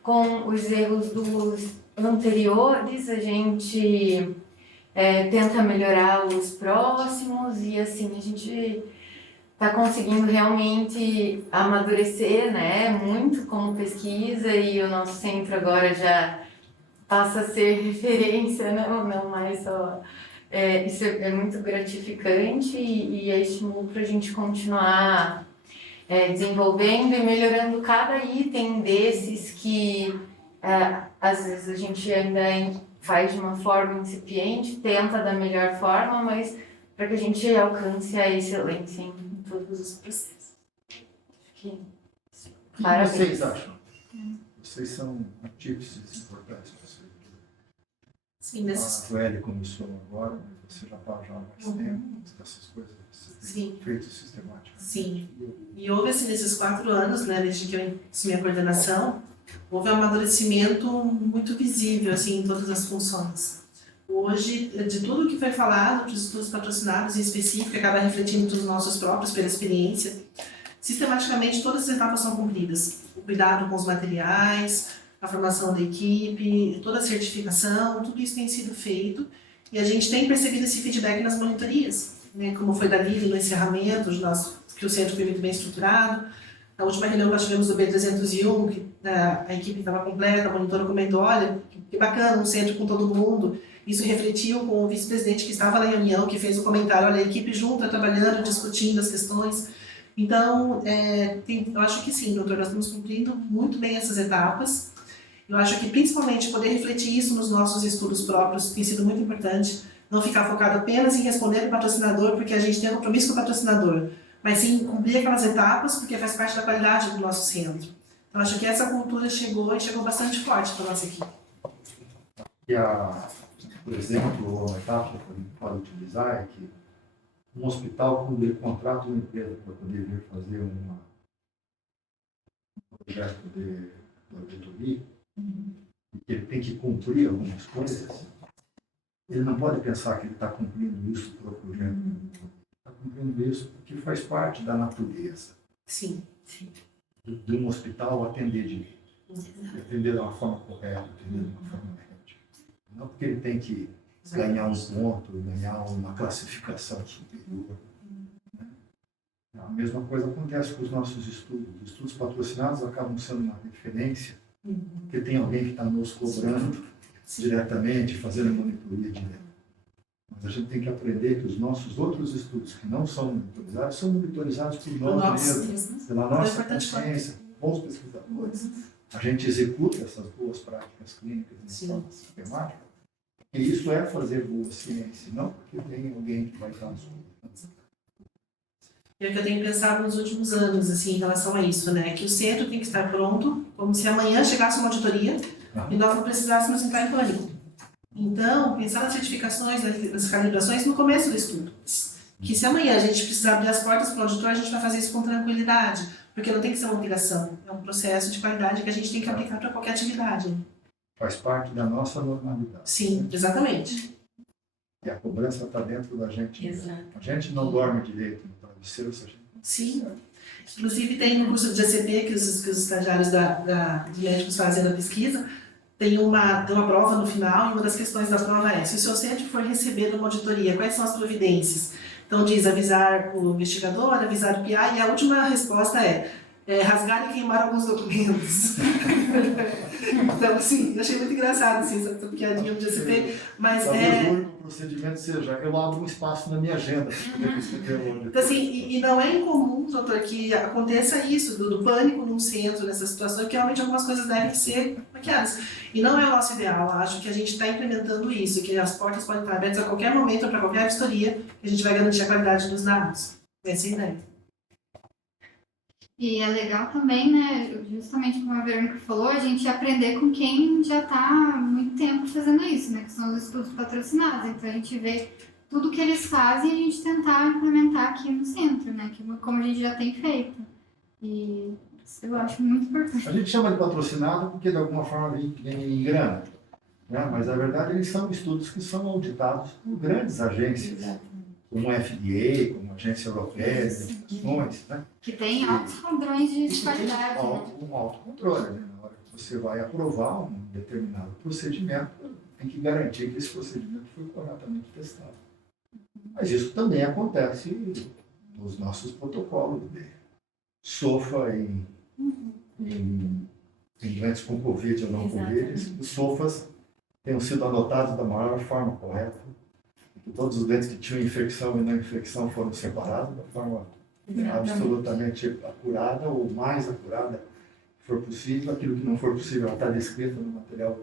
com os erros dos anteriores, a gente tenta melhorar os próximos e assim a gente está conseguindo realmente amadurecer, né, muito como pesquisa, e o nosso centro agora já passa a ser referência, não mais só. Isso é muito gratificante e é estímulo para a gente continuar desenvolvendo e melhorando cada item desses que às vezes a gente ainda faz de uma forma incipiente, tenta da melhor forma, mas para que a gente alcance a excelência em todos os processos. Acho que O que parabéns. vocês acham? Vocês são artífices importantes para você. Sim, nesses... A Sueli começou agora, mas você já está já há mais tempo, essas coisas, você tem feito sistemático. Sim. E houve, assim, nesses 4 anos, né, desde que eu assumi a coordenação, houve um amadurecimento muito visível, assim, em todas as funções. Hoje, de tudo que foi falado, dos estudos patrocinados em específico, acaba refletindo dos nossos próprios, pela experiência, sistematicamente todas as etapas são cumpridas. O cuidado com os materiais, a formação da equipe, toda a certificação, tudo isso tem sido feito e a gente tem percebido esse feedback nas monitorias, né, como foi da Lili no encerramento, que o centro foi muito bem estruturado. Na última reunião nós tivemos o B301, que a equipe estava completa, a monitora comentou, olha, que bacana, um centro com todo mundo. Isso refletiu com o vice-presidente que estava na reunião, que fez o comentário, olha, a equipe junta, trabalhando, discutindo as questões. Então, eu acho que sim, doutor, nós estamos cumprindo muito bem essas etapas. Eu acho que, principalmente, poder refletir isso nos nossos estudos próprios tem sido muito importante. Não ficar focado apenas em responder para o patrocinador, porque a gente tem um compromisso com o patrocinador, mas sim cumprir aquelas etapas, porque faz parte da qualidade do nosso centro. Então, acho que essa cultura chegou bastante forte para a nossa equipe. E, por exemplo, uma etapa que a gente pode utilizar é que um hospital, quando ele contrata uma empresa para poder vir fazer um projeto de auditoria, e que ele tem que cumprir algumas coisas, ele não pode pensar que ele está cumprindo isso para o projeto. Está cumprindo isso porque faz parte da natureza. Sim. De um hospital atender direito. Atender de uma forma correta, atender de uma forma médica. Não porque ele tem que ganhar um ponto, ganhar uma classificação superior. Né? A mesma coisa acontece com os nossos estudos. Os estudos patrocinados acabam sendo uma referência, porque tem alguém que está nos cobrando diretamente, fazendo monitoria direta. Mas a gente tem que aprender que os nossos outros estudos, que não são monitorizados, são monitorizados por nós mesmos, pela nossa consciência, bons pesquisadores. A gente executa essas boas práticas clínicas de forma sistemática, e isso é fazer boa ciência, não porque tem alguém que vai estar nos cobrando. É o que eu tenho pensado nos últimos anos, assim, em relação a isso, né? Que o centro tem que estar pronto, como se amanhã chegasse uma auditoria e nós não precisássemos entrar em pânico. Então, pensar nas certificações, nas calibrações no começo do estudo. Que se amanhã a gente precisar abrir as portas para o auditor, a gente vai fazer isso com tranquilidade, porque não tem que ser uma obrigação. É um processo de qualidade que a gente tem que aplicar para qualquer atividade. Faz parte da nossa normalidade. Sim, exatamente. E a cobrança está dentro da gente. Exato. A gente não dorme direito no travesseiro se a gente... Sim. Inclusive, tem no curso de GCP que os estagiários de médicos fazem na pesquisa, tem uma prova no final, e uma das questões da prova é: se o seu centro for receber uma auditoria, quais são as providências? Então, diz avisar o investigador, avisar o PI, e a última resposta é rasgar e queimar alguns documentos. Então, assim, eu achei muito engraçado assim, essa piadinha do GCP, mas Talvez o único procedimento seja, eu abro um espaço na minha agenda para poder receber o Então, assim, e não é incomum, doutor, que aconteça isso, do pânico num centro, nessa situação, que realmente algumas coisas devem ser maquiadas. E não é o nosso ideal, acho que a gente está implementando isso, que as portas podem estar abertas a qualquer momento para qualquer vistoria, que a gente vai garantir a qualidade dos dados. Essa é a ideia. E é legal também, né, justamente como a Verônica falou, a gente aprender com quem já está há muito tempo fazendo isso, né, que são os estudos patrocinados. Então a gente vê tudo que eles fazem e a gente tentar implementar aqui no centro, né, que como a gente já tem feito. E isso eu acho muito importante. A gente chama de patrocinado porque de alguma forma vem grana, né? Mas na verdade eles são estudos que são auditados por grandes agências, como a FDA, como a Agência Europeia de Medicações, né? Que tem altos padrões de qualidade, né? Um autocontrole, né? Na hora que você vai aprovar um determinado procedimento, tem que garantir que esse procedimento foi corretamente testado. Mas isso também acontece nos nossos protocolos de SOFA em doentes com Covid ou não Covid. Os SOFAs tenham sido adotados da maior forma correta. Todos os dentes que tinham infecção e não infecção foram separados da forma absolutamente acurada, ou mais acurada que for possível. Aquilo que não for possível está descrito no material,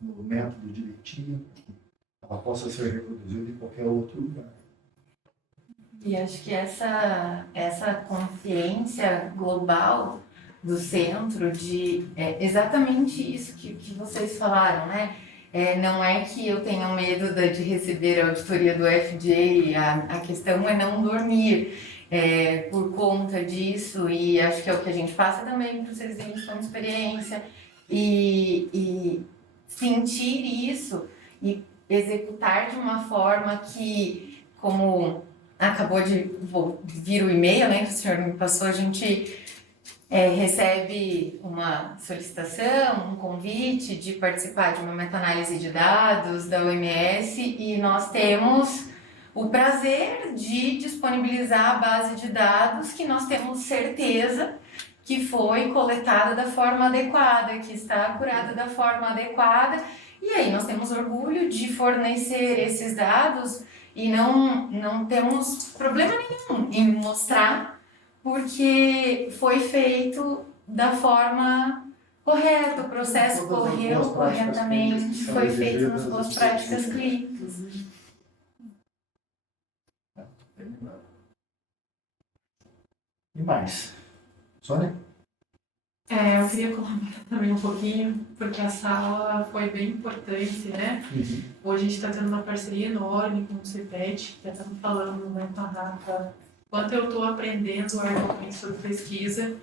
no método direitinho, para que ela possa ser reproduzida em qualquer outro lugar. E acho que essa consciência global do centro de exatamente isso que vocês falaram, né? Não é que eu tenha medo de receber a auditoria do FDA, a questão é não dormir por conta disso, e acho que é o que a gente passa também para os residentes como experiência, e sentir isso e executar de uma forma que, como acabou de vir o e-mail, né, que o senhor me passou, a gente recebe uma solicitação, um convite de participar de uma meta-análise de dados da OMS e nós temos o prazer de disponibilizar a base de dados que nós temos certeza que foi coletada da forma adequada, que está curada da forma adequada, e aí nós temos orgulho de fornecer esses dados e não temos problema nenhum em mostrar, porque foi feito da forma correta, o processo correu corretamente, foi feito nas boas práticas clínicas. E mais? Sônia? Eu queria colaborar também um pouquinho, porque essa aula foi bem importante, né? Hoje a gente está tendo uma parceria enorme com o CEPET, que estamos falando, né, com a Rafa, quanto eu estou aprendendo argumentos sobre pesquisa,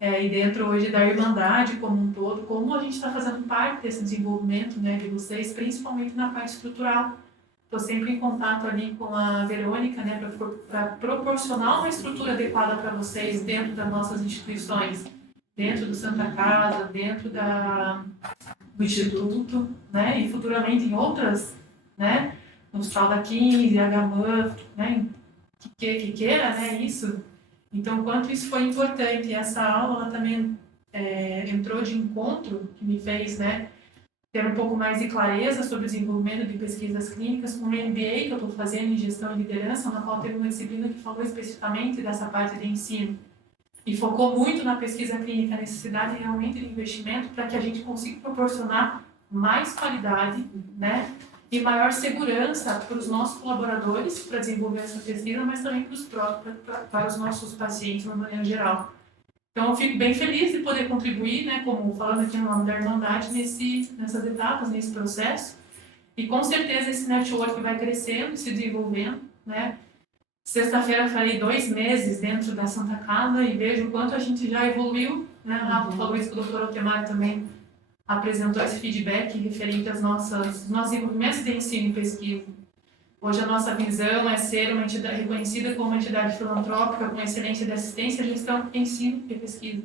e dentro hoje da Irmandade como um todo, como a gente está fazendo parte desse desenvolvimento, né, de vocês, principalmente na parte estrutural. Estou sempre em contato ali com a Verônica, né, para proporcionar uma estrutura adequada para vocês dentro das nossas instituições, dentro do Santa Casa, dentro do Instituto, né, e futuramente em outras, né, no Hospital da 15, HMAN, né, que queira, né, isso. Então, quanto isso foi importante, e essa aula ela também entrou de encontro, que me fez, né, ter um pouco mais de clareza sobre o desenvolvimento de pesquisas clínicas com o MBA que eu estou fazendo em gestão e liderança, na qual teve uma disciplina que falou especificamente dessa parte de ensino. E focou muito na pesquisa clínica, a necessidade realmente de investimento para que a gente consiga proporcionar mais qualidade, né, e maior segurança para os nossos colaboradores para desenvolver essa pesquisa, mas também para os nossos pacientes, de uma maneira geral. Então, eu fico bem feliz de poder contribuir, né, como falando aqui no nome da Irmandade, nessas etapas, nesse processo. E com certeza esse network vai crescendo e se desenvolvendo, né. Sexta-feira farei 2 meses dentro da Santa Casa e vejo o quanto a gente já evoluiu, né? A Rafa falou isso, que o doutor Altemar também apresentou esse feedback referente aos nossos desenvolvimentos de ensino e pesquisa. Hoje a nossa visão é ser uma entidade reconhecida como uma entidade filantrópica com excelência de assistência, gestão, ensino e pesquisa.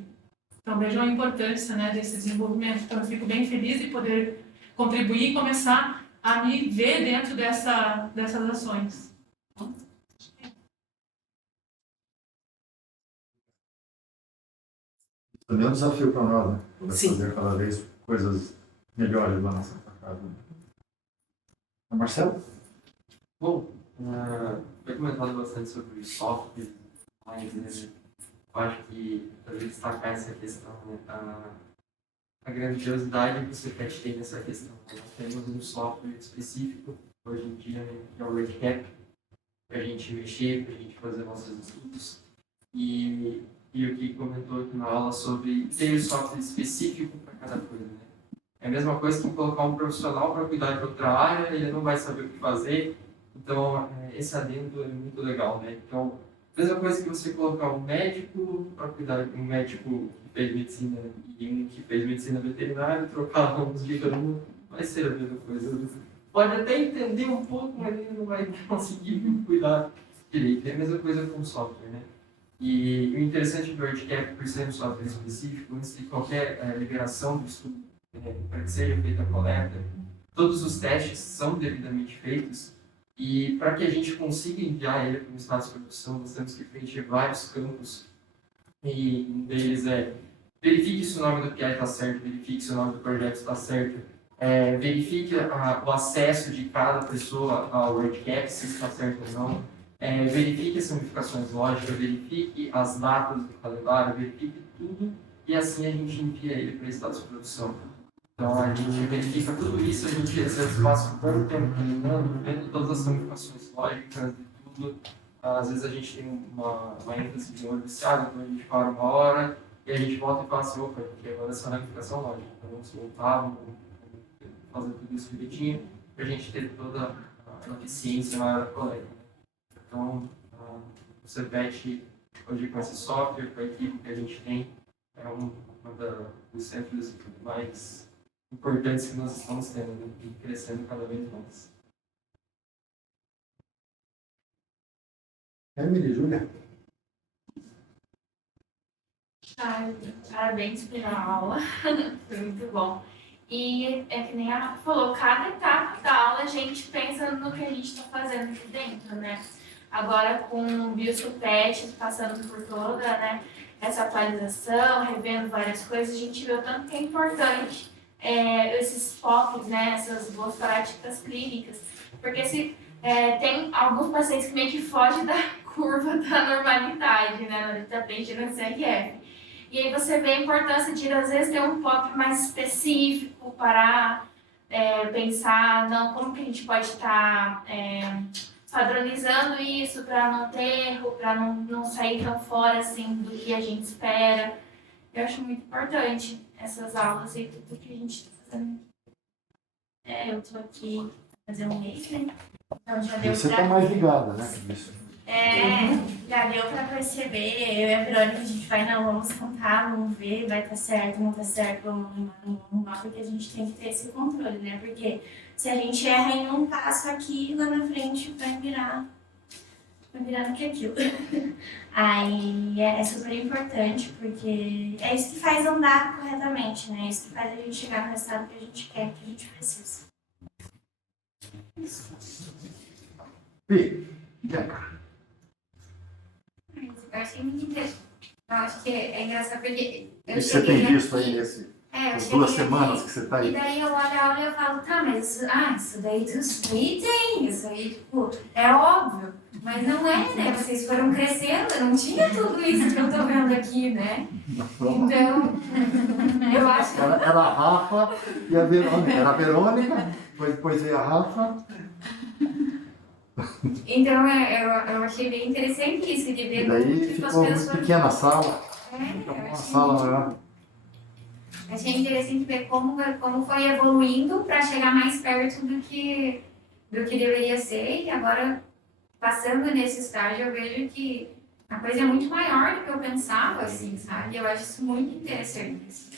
Então vejam a importância, né, desse desenvolvimento. Então eu fico bem feliz de poder contribuir e começar a me ver dentro dessas ações. Também é um desafio para nós, né? Poder Sim. fazer cada vez coisas melhores lá na Santa Casa. Marcelo? Bom, foi comentado bastante sobre os softwares, mas eu acho que para destacar essa questão, né, a grandiosidade que o CPET tem nessa questão. Nós temos um software específico hoje em dia, né, que é o RedCap, para a gente mexer, para a gente fazer nossos estudos. E o que comentou aqui na aula sobre ter software específico para cada coisa, né? É a mesma coisa que colocar um profissional para cuidar de outra área, ele não vai saber o que fazer. Então, esse adendo é muito legal, né? Então, mesma coisa que você colocar um médico para cuidar de um médico que fez medicina e um que fez medicina veterinária, trocar uns de cada um, vai ser a mesma coisa. Pode até entender um pouco, mas ele não vai conseguir cuidar direito. É a mesma coisa com o software, né? E o interessante do WordCap, por ser um software específico, antes de qualquer liberação do estudo, para que seja feita a coleta, todos os testes são devidamente feitos. E para que a gente consiga enviar ele para um estado de produção, nós temos que preencher vários campos. E um deles é: verifique se o nome do PI está certo, verifique se o nome do projeto está certo, verifique o acesso de cada pessoa ao WordCap, se está certo ou não, verifique as ramificações lógicas, verifique as datas do calendário, verifique tudo, e assim a gente envia ele para o estado de produção. Então, a gente verifica tudo isso, a gente recebe passa um bom tempo caminhando, vendo todas as ramificações lógicas de tudo. Às vezes a gente tem uma ênfase de um olho viciado, então a gente para uma hora e a gente volta e fala assim: opa, porque agora essa ramificação lógica. Então, vamos voltar, vamos fazer tudo isso direitinho, para a gente ter toda a eficiência na hora da coleta. Então, o CPET, hoje com esse software, com a equipe que a gente tem, é uma dos centros mais importantes que nós estamos tendo, né? E crescendo cada vez mais. Emily, Júlia. Parabéns pela aula, foi muito bom. E é que nem a Rafa falou, cada etapa da aula a gente pensa no que a gente está fazendo aqui dentro, né? Agora com o BioSupet passando por toda, né, essa atualização, revendo várias coisas, a gente viu tanto que é importante esses focos, né, essas boas práticas clínicas, porque tem alguns pacientes que meio que fogem da curva da normalidade, né, na hora de aprender no CRF. E aí você vê a importância de, às vezes, ter um foco mais específico para pensar, não, como que a gente pode estar padronizando isso para não ter erro, para não sair tão fora assim do que a gente espera. Eu acho muito importante essas aulas e tudo que a gente está fazendo. Eu estou aqui fazer um mês, né? Então já deu Você pra... está mais ligada, né? Isso. Já deu para perceber. Eu e a Verônica, a gente vai, não, vamos contar, vamos ver, vai estar certo, não está certo, vamos arrumar, porque a gente tem que ter esse controle, né? Porque se a gente erra em um passo aqui, lá na frente vai virar do que aquilo. Aí é super importante, porque é isso que faz andar corretamente, né? É isso que faz a gente chegar no resultado que a gente quer, que a gente precisa. Pi, vem cá. Eu achei muito interessante. Eu acho que é engraçado porque O que você tem visto aí nessas eu 2 cheguei semanas aqui, que você está e aí? daí eu olho a aula e eu falo, tá, mas isso daí tem, isso aí, tipo, é óbvio. Mas não é, né? Vocês foram crescendo, não tinha tudo isso que eu tô vendo aqui, né? Então, eu acho que... Era a Rafa e a Verônica. Era a Verônica, depois veio a Rafa. Então, eu achei bem interessante isso, de ver E daí tipo, as ficou coisas muito pequena a sala. eu Uma achei sala maior. Achei interessante ver como foi evoluindo para chegar mais perto do que deveria ser. E agora, passando nesse estágio, eu vejo que a coisa é muito maior do que eu pensava, assim, sabe? Eu acho isso muito interessante. Assim.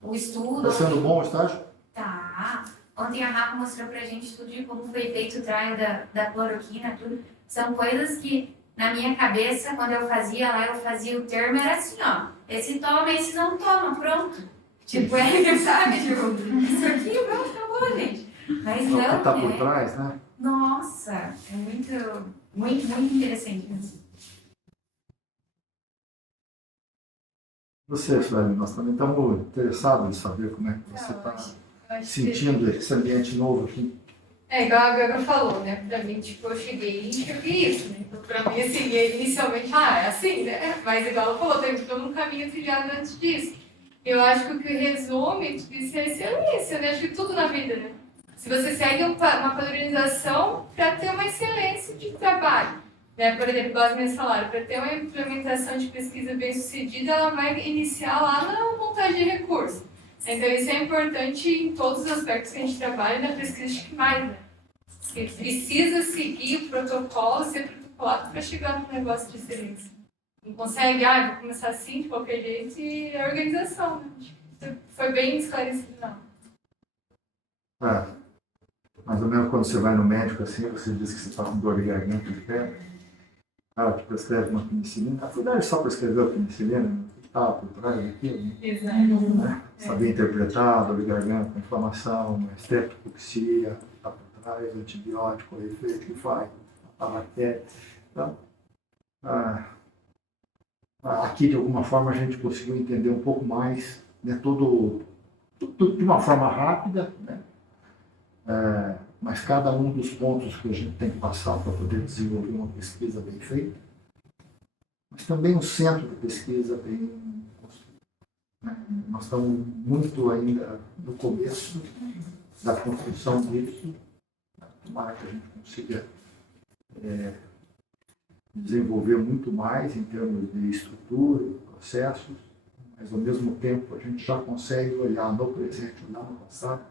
O estudo... Está sendo bom o estágio? Tá. Ontem a Rafa mostrou pra gente tudo de como foi feito o trial da cloroquina, tudo. São coisas que, na minha cabeça, quando eu fazia lá, eu fazia o termo, era assim, ó. Esse toma, esse não toma, pronto. Tipo, sabe? Tipo, isso aqui, pronto, acabou, gente. Mas É o não, que está por né? trás, né? Nossa, é muito interessante mesmo. Você, Sueli, nós também estamos interessados em saber como é que você está sentindo esse ambiente novo aqui. Igual a Gaga falou, né? Pra mim, tipo, eu cheguei e enxerguei isso, né? Então, pra mim, assim, inicialmente, é assim, né? Mas igual ela falou, teve todo um caminho trilhado antes disso. Eu acho que o que resume tudo isso é a excelência, né? Acho que tudo na vida, né? Se você segue uma padronização para ter uma excelência de trabalho, né? Por exemplo, base meu salário, para ter uma implementação de pesquisa bem sucedida, ela vai iniciar lá na montagem de recursos. Então, isso é importante em todos os aspectos que a gente trabalha na pesquisa de mais, né? Porque precisa seguir o protocolo, ser protocolado para chegar no negócio de excelência. Não consegue, vou começar assim, de qualquer jeito, e a organização, né? Isso foi bem esclarecido, não. Mais ou menos quando você vai no médico, assim, você diz que você está com dor de garganta de pé, te prescreve uma penicilina. Na verdade, só prescreveu a penicilina, o que está por trás daquilo, né? Exato. Está bem interpretado, dor de garganta, inflamação, estreptococcea, está por trás, antibiótico, o efeito que faz, a bactéria. Então, aqui, de alguma forma, a gente conseguiu entender um pouco mais, né, tudo de uma forma rápida, né? Mas cada um dos pontos que a gente tem que passar para poder desenvolver uma pesquisa bem feita, mas também um centro de pesquisa bem construído, né? Nós estamos muito ainda no começo da construção disso, tomara que a gente consiga desenvolver muito mais em termos de estrutura, processos, mas ao mesmo tempo a gente já consegue olhar no presente, olhar no passado,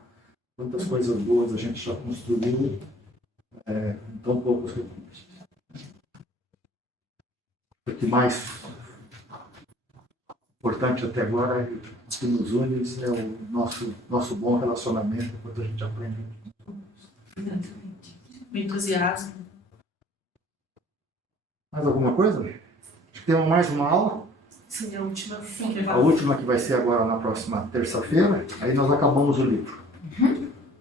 quantas coisas boas a gente já construiu em tão poucos recursos. O que mais importante até agora, o que nos une é o nosso bom relacionamento, enquanto a gente aprende. Exatamente. O entusiasmo. Mais alguma coisa? Acho que temos mais uma aula. Sim, a última. A última que vai ser agora na próxima terça-feira. Aí nós acabamos o livro.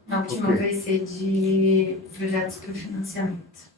A última Ok. vai ser de projetos para financiamento.